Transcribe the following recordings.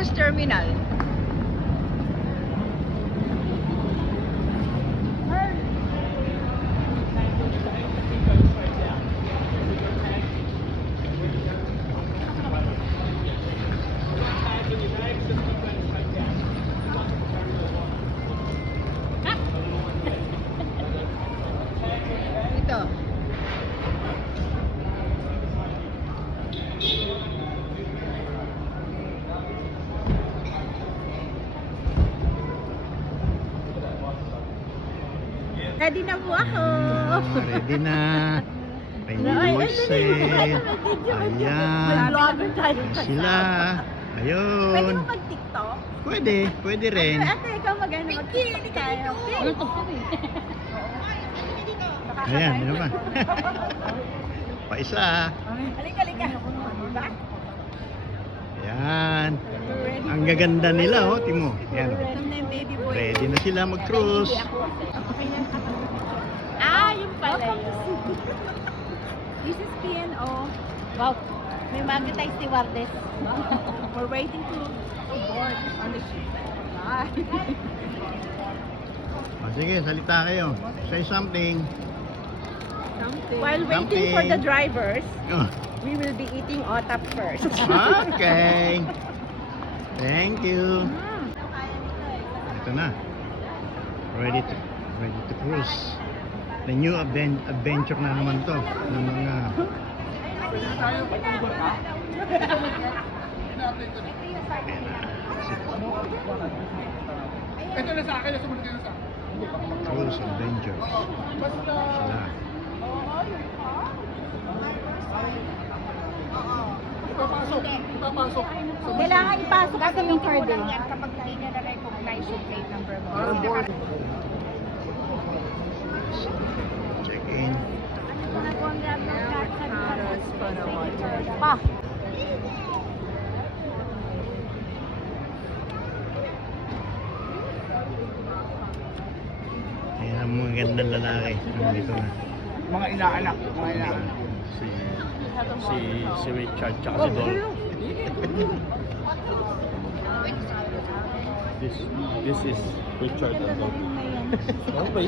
cruise terminal. Ito. Ready na po ako. Ready na. Ready na Ay, Marcel. Ayan. Vlogger tayo. Sila. Pwede Ayun. mo mag-tiktok? Pwede. Pwede rin. Ate, ikaw mag-tiktok tayo. Ayan. Ano ba? Paisa. Halika, halika. Diba? Ayan. Ang gaganda nila, oh. Timo. Ayan. Baby boy. Ready na sila mag-cruise. Ah, yung pala yun. This is PNO. Wow. May mga tayo stewardess. We're waiting to board on the ship. Bye. Sige, salita kayo. Say something. While waiting for the Something. drivers, Oh. we will be eating otap first. Okay. Thank you. Ito na. Ready to cruise. The new adventure na naman to ng mga Ito na sa akin, sumunod ka na sa akin. cruise adventures. Sila. Ipapasok. Kailangan ipasok kasi yung card eh. Kapag hindi niya na-recognize yung plate number mo. Check in. Pa. Ayan ang mga gandang lalaki. Nandito na. Mga inaanak. Mga inaanak. Si Richard tsaka si Don. This is Richard and Don. Okay.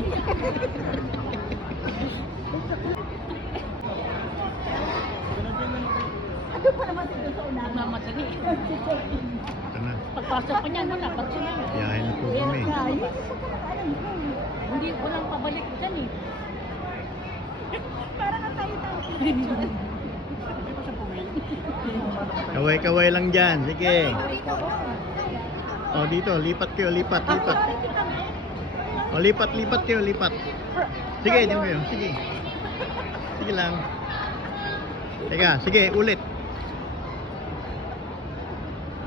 Ano pa naman dito sa una? Mamadali. Ito na. Pagpasok ko niyan, wala. Ba't sila? Biyahe na po kami. Hindi, walang pabalik dyan eh. Para na tayo. Kaway-kaway lang dyan. Sige. O dito, lipat kayo, lipat. O lipat kayo, lipat. Sige, di mo yun. Sige. Sige lang. Teka, sige, ulit.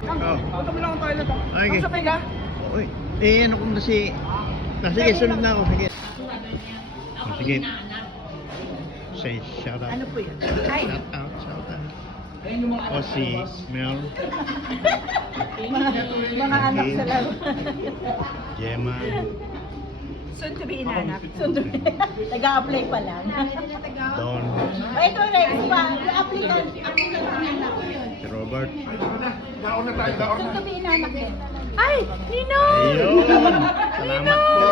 Oh. Punta mo lang ang toilet. Okay. Sa pega. Uy, ano kung kasi... sige, sunod na ako. Sige. Sige. Say shout out. Ano po yun? Shout out, shout out. O si Mel, Mga anak sa laro. Gemma, Soon to be inanak. Soon to be. Nag-a-apply pa lang. Don, Ito Rex pa. Applicant. si Robert. Daon na tayo, daon Soon na. to be inanak din. Ay! Nino! Ayun! Salamat po!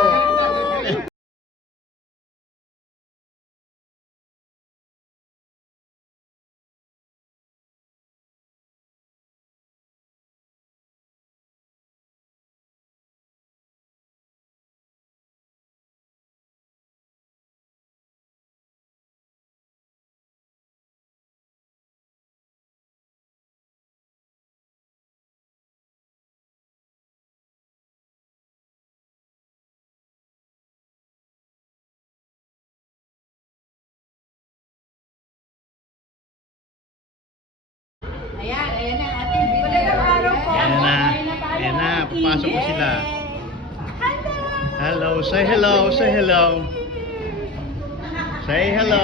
Ayan na ating magandang araw po. Ayan na, papasok na sila. Hello, say hello, say hello. Say hello.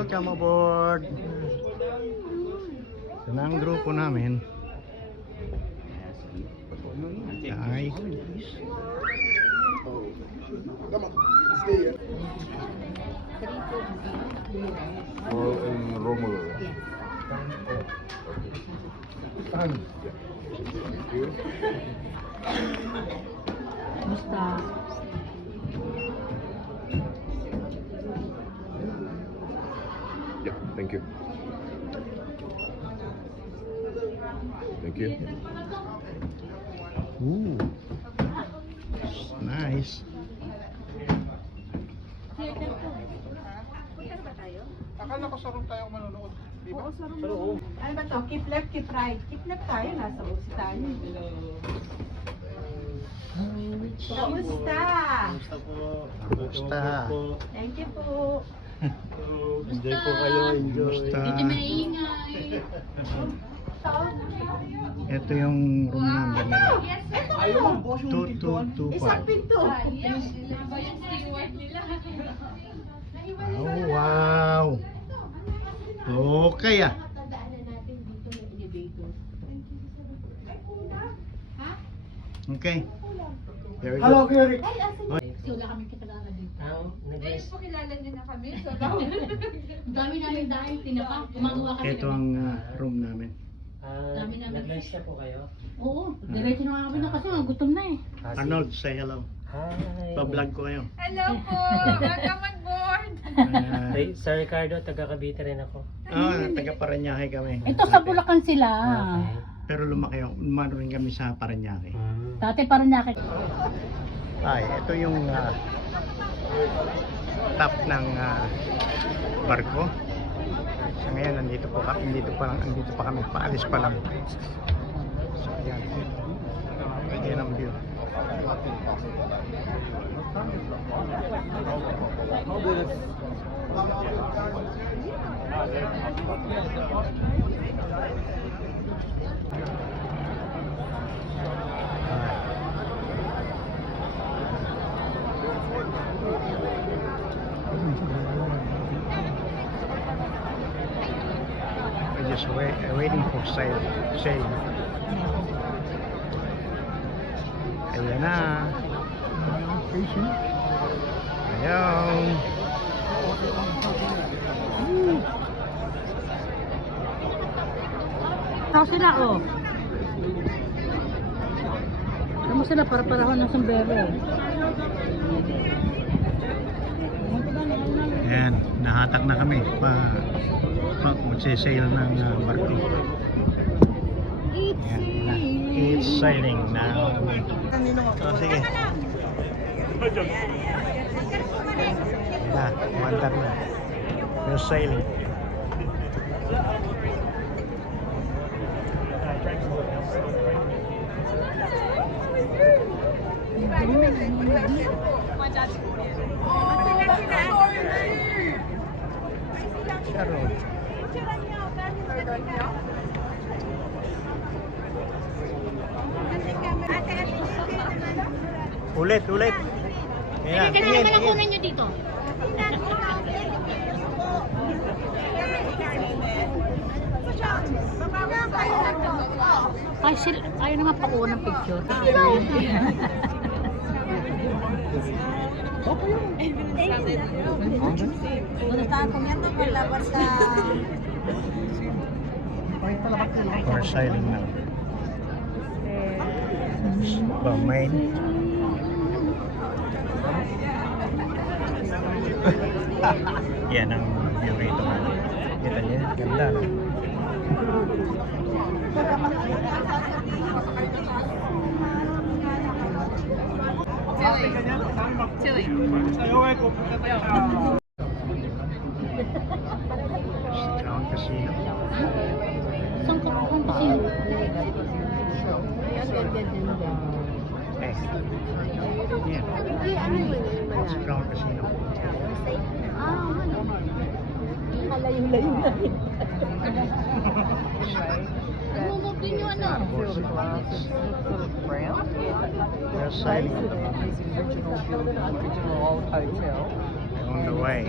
Welcome aboard. Ito na ang grupo namin. Ay. Come on. Stay here. Or in Romulo. Musta? Yeah, thank you. Thank you. Ooh. Nice. Akala ko sa room tayo manonood. Di ba? Ano ba to? Keep left, keep right. Keep left tayo. Nasa usi tayo. Kamusta? Kamusta? Thank you po. Enjoy po kayo, enjoy. Kamusta? Maingay. Ito yung room number nila. Ayaw, boss yung 2225. Isang pinto. Oh, wow. Okay ah. Okay. There we Hello, go. Eric. Guys, pakilala niyo na kami. So, Dami namin dahil tinapa. Gumagawa kami. Ito ang room namin. Dami namin. Nag-lunch na po kayo? Oo. Diretso na nga kami na kasi gutom na eh. Arnold, say hello. Hi! Pa-vlog ko kayo. hello po! Welcome on board! Hey, Sir Ricardo, taga Cavite rin ako. Taga Parañaque kami. Ito sa Bulacan sila. Okay. Pero lumaki umano rin kami sa Parañaque. Dati parang nakit. Ay, ito yung top ng barko. So ngayon nandito pa kami, paalis pa lang. So yan. Yan ang view. We're just waiting for sail. Ayan na. Ayaw. Ako sila oh. Ano sila para-parahon ng sombrero. Ayan, nahatak na kami pa magsisail ng barko. Ayan, it's sailing now. Oh, sige. Na, umandar na. We're sailing. Sharon. Ulit. Ayan, tingin. nyo dito? Ay, sila, ayaw naman pakuha ng picture. We're sailing now. Main. Yan ang view rito. Kita niyo, ganda. No? Chili. Crown Casino. Saan ka pupunta kasi? Eh. Yan. Sa Crown Casino. Kalayo-layo na rin. Mumove din yung ano. We're sailing on the way.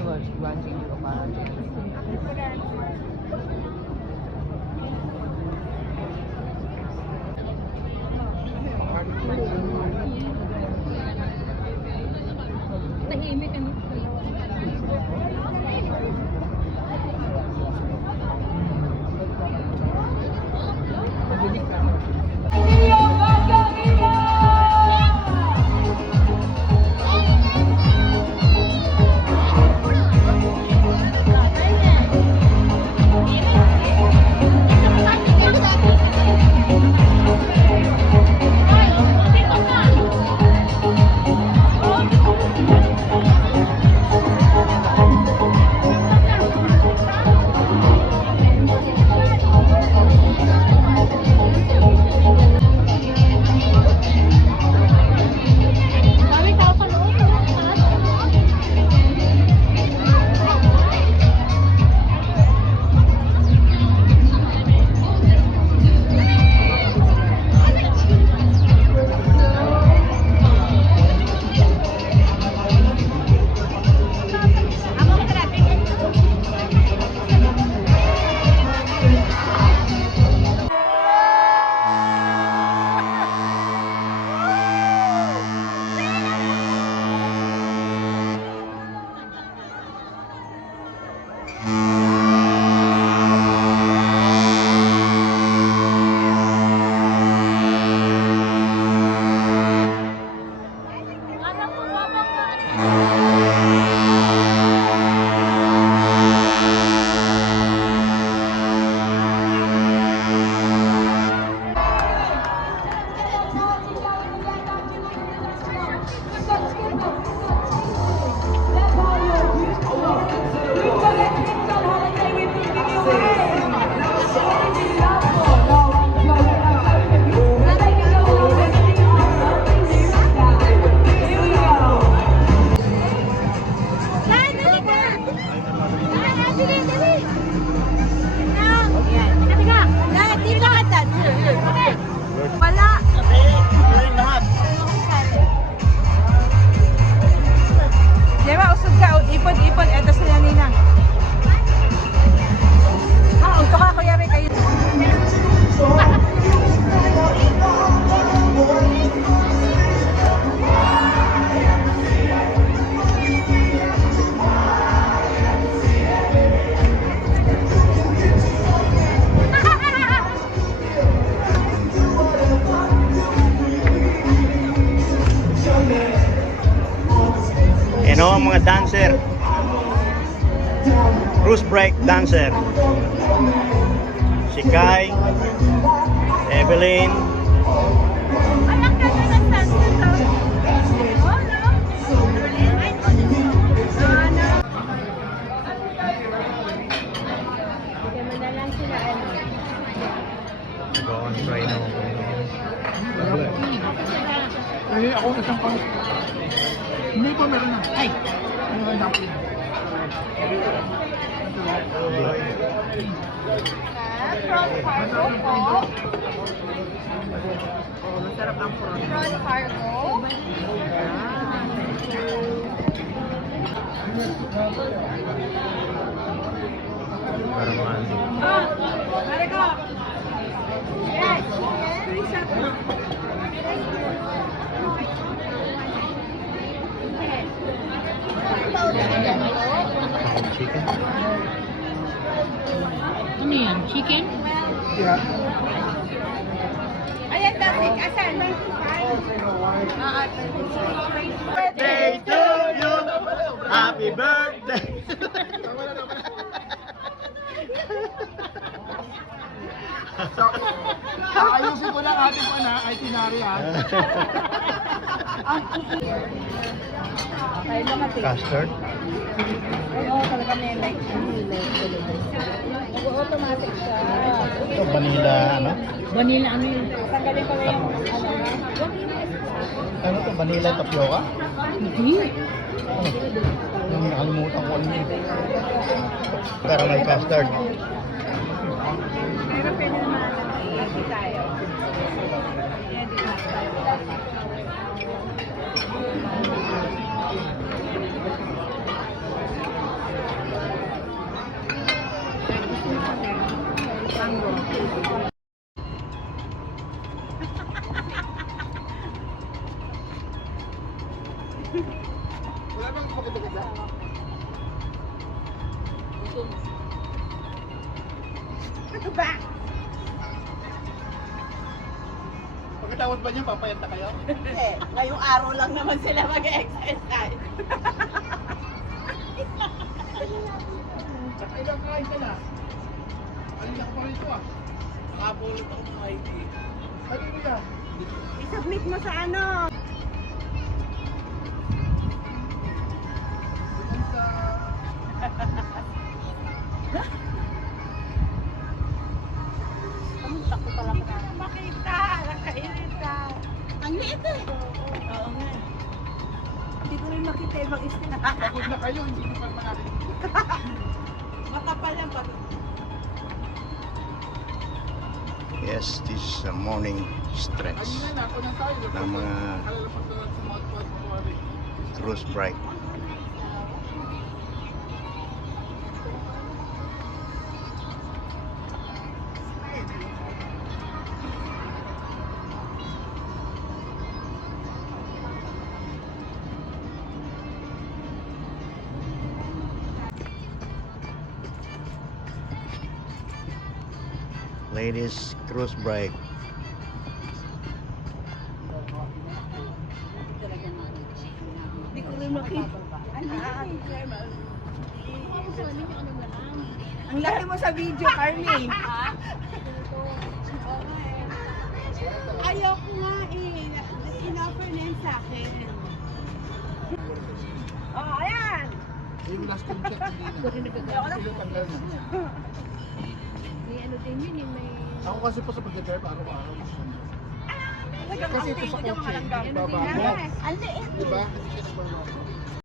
Cruise break dancer. Si Kai, Evelyn, Ay, ang ganda ng sunset, oh. Oh, no? Ay, no. Bigyan mo na lang sila, ano. go on try now. Eh, ako isang pang... Hindi pa meron na. Ay! Ano nga dapat yun? Prawn cargo po. Masarap ang prawn. Prawn cargo. Karaman. Pare ko. Yes. Chicken. Ano yan? Chicken? Yeah. Ayan, David. Asan? Birthday to you. Happy birthday. So, ayusin ko lang ating itinerary ha. Kain na kasi. Custard. Oo, talaga may like. Nag-automatic siya. Ito, vanilla, ano? Vanilla ano yun? Tanggalin ko na yung ano. Ano to? Vanilla tapioca? Hindi. Ano? Yung nakalimutan ko ano yun. Caramel custard. Pero pwede naman natin tayo. Pwede na tayo. Wala bang kapaganda? Ano ba? Pagkatapos ba niya, papayat na kayo? Hindi. Ngayong araw lang naman sila mag-exercise. Ilang kain ka na? Alin ako pa rito ah. Nakapulot ako ng ID. Sabi mo yan. I-submit mo sa ano. Doon sa... Kamusta ko pala ko na makita. Nakairita. Ang liit eh. Oo nga. Hindi ko rin makita ibang isla. Pagod na kayo, hindi ko pa natin. Makapal ang pag... Yes, this is a morning stretch Ayun na, ako na tayo. ng mga Alalapas na lang sa mga cruise break. Ladies cruise break. Hindi ko rin makita. Ang laki mo sa video, Carly. Ayoko nga eh. In-offer na yun sa akin. Oh, ayan! Yung last time check, hindi na. Sila tanggal na. May ano din yun, yung may... Ako kasi po sa pag-drive, araw-araw. Kasi ito sa kotse, baba mo. Ang liit. Diba? Hindi siya naman.